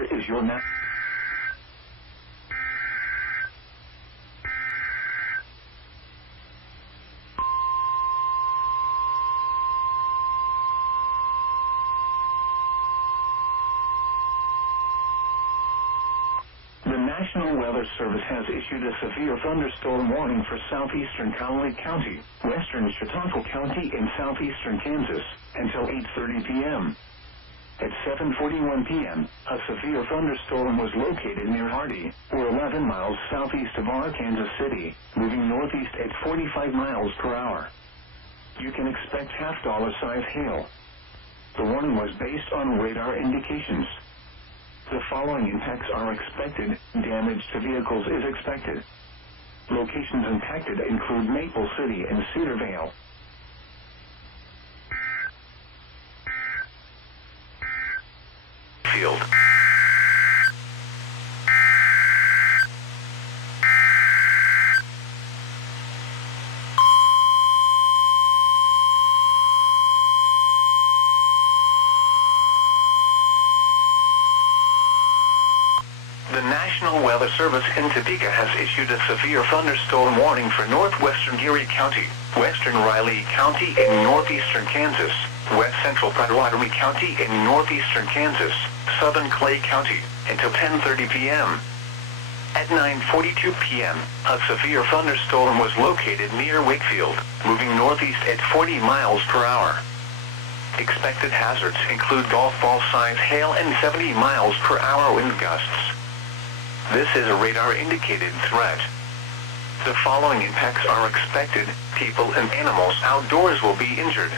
Here is your map. The National Weather Service has issued a severe thunderstorm warning for southeastern Cowley County, western Chautauqua County, and southeastern Kansas until 8:30 p.m. At 7:41 p.m., a severe thunderstorm was located near Hardy, or 11 miles southeast of Kansas City, moving northeast at 45 miles per hour. You can expect half-dollar-size hail. The warning was based on radar indications. The following impacts are expected. Damage to vehicles is expected. Locations impacted include Maple City and Cedarvale. Field. The National Weather Service in Topeka has issued a severe thunderstorm warning for northwestern Geary County, western Riley County, and northeastern Kansas, west central Potawatomi County, and northeastern Kansas, southern Clay County, until 10:30 p.m. At 9:42 p.m., a severe thunderstorm was located near Wakefield, moving northeast at 40 miles per hour. Expected hazards include golf ball-size hail and 70 miles per hour wind gusts. This is a radar-indicated threat. The following impacts are expected. People and animals outdoors will be injured.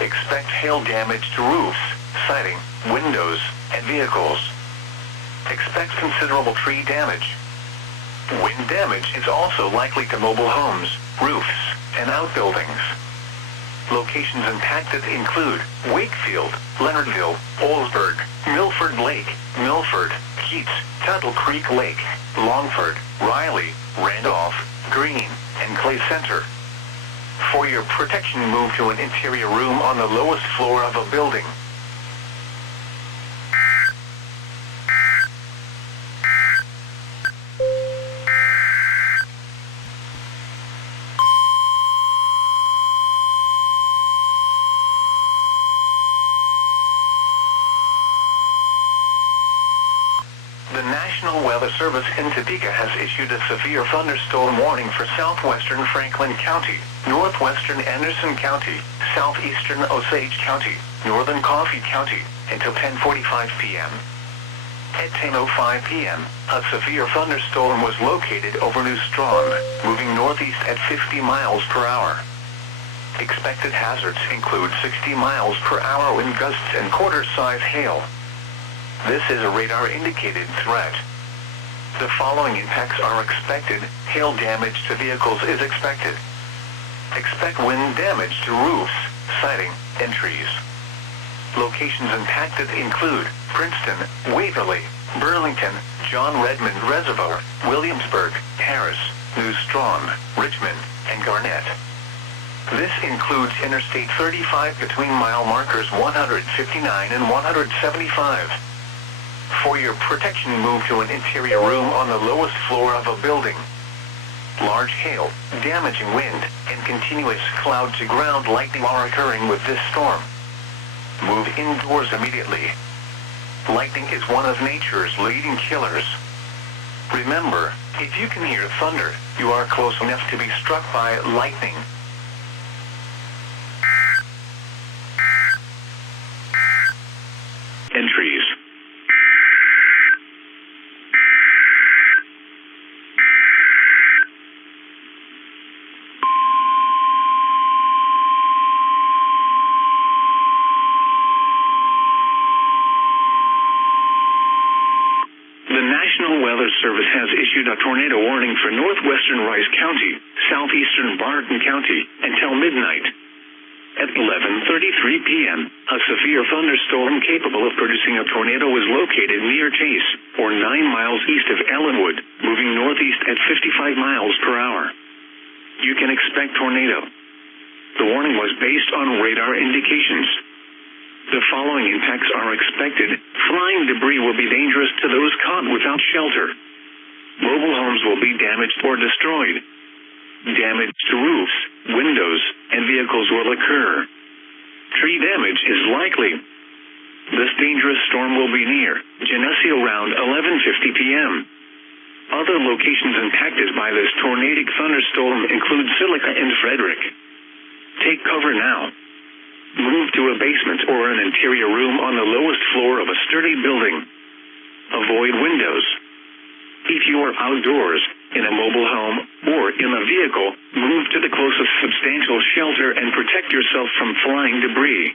Expect hail damage to roofs, siding, windows, and vehicles. Expect considerable tree damage. Wind damage is also likely to mobile homes, roofs, and outbuildings. Locations impacted include Wakefield, Leonardville, Oldsburg, Milford Lake, Milford, Keats, Tuttle Creek Lake, Longford, Riley, Randolph, Green, and Clay Center. For your protection, move to an interior room on the lowest floor of a building. The National Weather Service in Topeka has issued a severe thunderstorm warning for southwestern Franklin County, northwestern Anderson County, southeastern Osage County, northern Coffee County, until 10:45 p.m. At 10:05 p.m., a severe thunderstorm was located over New Strong, moving northeast at 50 miles per hour. Expected hazards include 60 miles per hour wind gusts and quarter-size hail. This is a radar-indicated threat. The following impacts are expected. Hail damage to vehicles is expected. Expect wind damage to roofs, siding, and trees. Locations impacted include Princeton, Waverly, Burlington, John Redmond Reservoir, Williamsburg, Harris, New Strong, Richmond, and Garnett. This includes Interstate 35 between mile markers 159 and 175. For your protection, move to an interior room on the lowest floor of a building. Large hail, damaging wind, and continuous cloud-to-ground lightning are occurring with this storm. Move indoors immediately. Lightning is one of nature's leading killers. Remember, if you can hear thunder, you are close enough to be struck by lightning. And trees. The National Weather Service has issued a tornado warning for northwestern Rice County, southeastern Barton County, until midnight. At 11:33 p.m., a severe thunderstorm capable of producing a tornado was located near Chase, or 9 miles east of Ellenwood, moving northeast at 55 miles per hour. You can expect tornado. The warning was based on radar indications. The following impacts are expected. Flying debris will be dangerous to those caught without shelter. Mobile homes will be damaged or destroyed. Damage to roofs, windows, and vehicles will occur. Tree damage is likely. This dangerous storm will be near Geneseo around 11:50 p.m. Other locations impacted by this tornadic thunderstorm include Silica and Frederick. Take cover now. Move to a basement or an interior room on the lowest floor of a sturdy building. Avoid windows. If you are outdoors, in a mobile home, or in a vehicle, move to the closest substantial shelter and protect yourself from flying debris.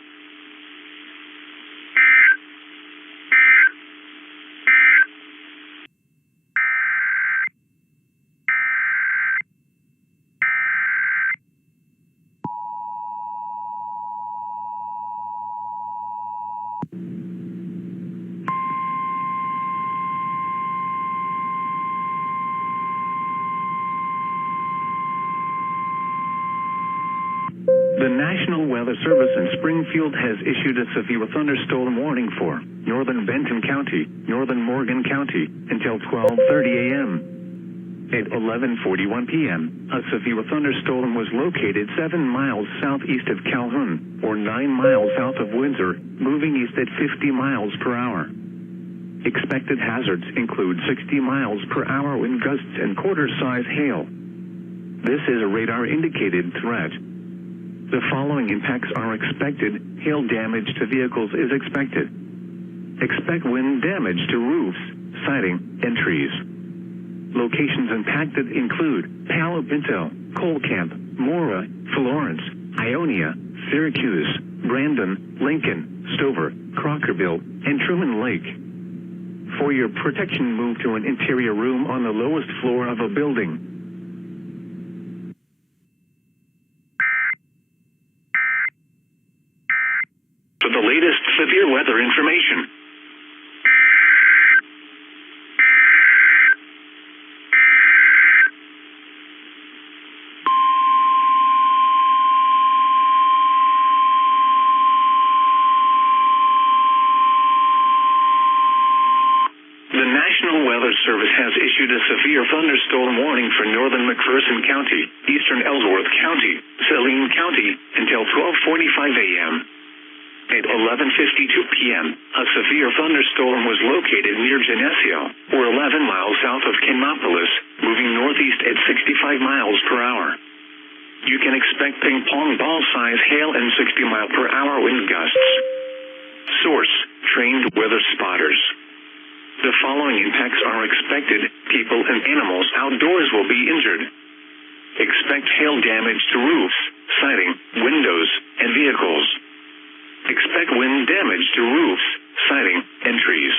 The National Weather Service in Springfield has issued a severe thunderstorm warning for northern Benton County, northern Morgan County, until 12:30 a.m. At 11:41 p.m., a severe thunderstorm was located 7 miles southeast of Calhoun, or 9 miles south of Windsor, moving east at 50 miles per hour. Expected hazards include 60 miles per hour wind gusts and quarter-size hail. This is a radar-indicated threat. The following impacts are expected. Hail damage to vehicles is expected. Expect wind damage to roofs, siding, and trees. Locations impacted include Palo Pinto, Cole Camp, Mora, Florence, Ionia, Syracuse, Brandon, Lincoln, Stover, Crockerville, and Truman Lake. For your protection, move to an interior room on the lowest floor of a building. For the latest severe weather information. The National Weather Service has issued a severe thunderstorm warning for northern McPherson County, eastern Ellsworth County, Saline County, until 12:45 a.m. At 11:52 p.m., a severe thunderstorm was located near Geneseo, or 11 miles south of Kenopolis, moving northeast at 65 miles per hour. You can expect ping-pong ball-size hail and 60-mile-per-hour wind gusts. Source: trained weather spotters. The following impacts are expected. People and animals outdoors will be injured. Expect hail damage to roofs, siding, windows, and vehicles. Expect wind damage to roofs, siding, and trees.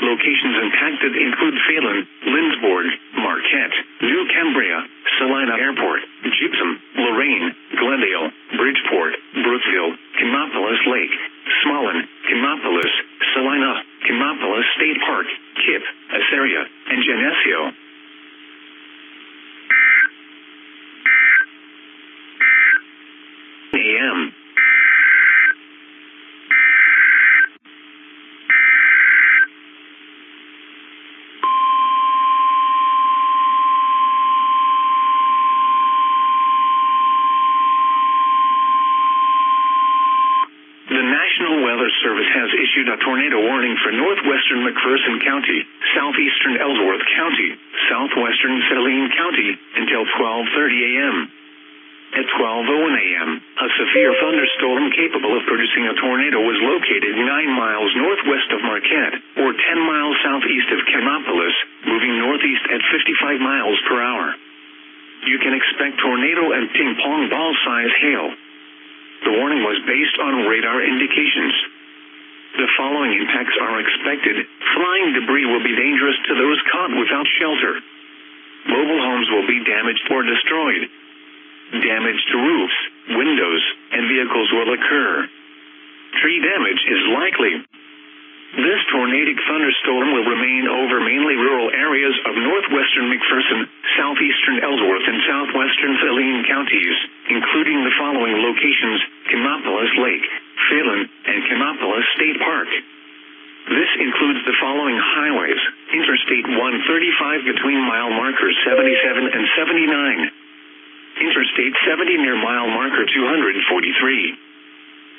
Locations impacted include Phelan, Lindsborg, Marquette, New Cambria, Salina Airport, Gypsum, Lorain, Glendale, Bridgeport, Brookville, Kenopolis Lake, Smollen, Kenopolis, Salina, Kenopolis State Park, Kip, Assyria, and Geneseo. a.m. The National Weather Service has issued a tornado warning for northwestern McPherson County, southeastern Ellsworth County, southwestern Saline County, until 12:30 a.m. At 12:01 a.m., a severe thunderstorm capable of producing a tornado was located 9 miles northwest of Marquette, or 10 miles southeast of Kenopolis, moving northeast at 55 miles per hour. You can expect tornado and ping-pong ball-size hail. The warning was based on radar indications. The following impacts are expected. Flying debris will be dangerous to those caught without shelter. Mobile homes will be damaged or destroyed. Damage to roofs, windows, and vehicles will occur. Tree damage is likely. This tornadic thunderstorm will remain over mainly rural areas of northwestern McPherson, southeastern Ellsworth, and southwestern Saline counties, including the following locations: Kenopolis Lake, Phelan, and following highways: Interstate 135 between mile markers 77 and 79. Interstate 70 near mile marker 243.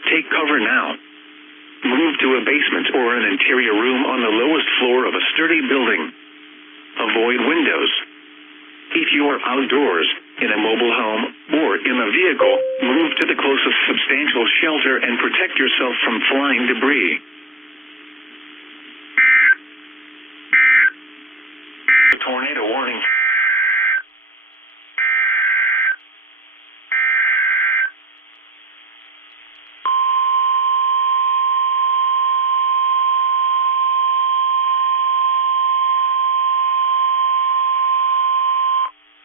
Take cover now. Move to a basement or an interior room on the lowest floor of a sturdy building. Avoid windows. If you are outdoors, in a mobile home, or in a vehicle, move to the closest substantial shelter and protect yourself from flying debris. Tornado warning.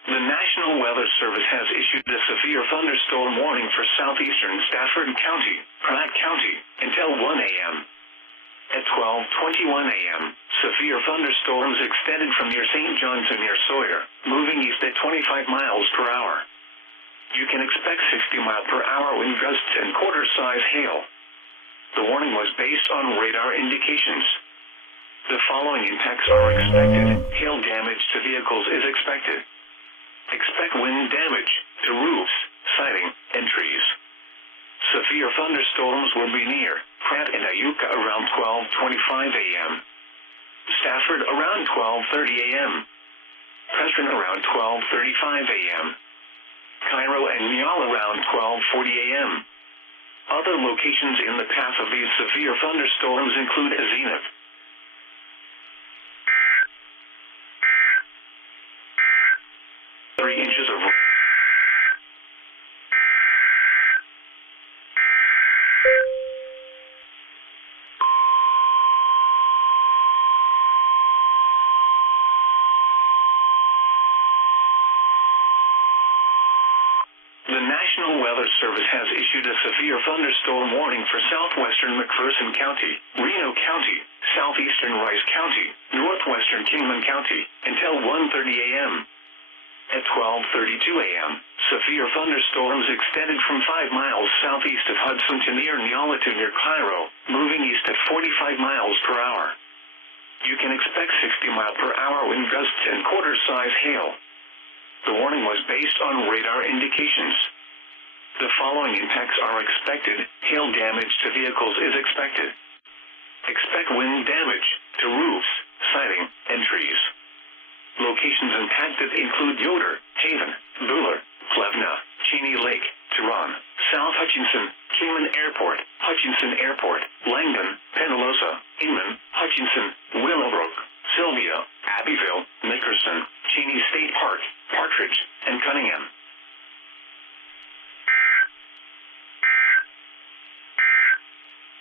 The National Weather Service has issued a severe thunderstorm warning for southeastern Stafford County, Pratt County, until 1 a.m. At 12:21 a.m., severe thunderstorms extended from near St. John to near Sawyer, moving east at 25 miles per hour. You can expect 60-mile-per-hour wind gusts and quarter-size hail. The warning was based on radar indications. The following impacts are expected. Hail damage to vehicles is expected. Expect wind damage to roofs, siding, and trees. Severe thunderstorms will be near Pratt and Iuka around 12:25 a.m. Stafford around 12:30 a.m. Preston around 12:35 a.m. Cairo and Mial around 12:40 a.m. Other locations in the path of these severe thunderstorms include Zenith, 3 inches of The National Weather Service has issued a severe thunderstorm warning for southwestern McPherson County, Reno County, southeastern Rice County, northwestern Kingman County, until 1:30 a.m. At 12:32 a.m., severe thunderstorms extended from 5 miles southeast of Hudson to near Nyala to near Cairo, moving east at 45 miles per hour. You can expect 60-mile-per-hour wind gusts and quarter-size hail. The warning was based on radar indications. The following impacts are expected. Hail damage to vehicles is expected. Expect wind damage to roofs, siding, and trees. Locations impacted include Yoder, Haven, Buller, Plevna, Cheney Lake, Tehran, South Hutchinson, Kingman Airport, Hutchinson Airport, Langdon, Penalosa, Inman, Hutchinson, Willowbrook, Sylvia, Abbeville, Nickerson, Cheney State Park, Partridge, and Cunningham.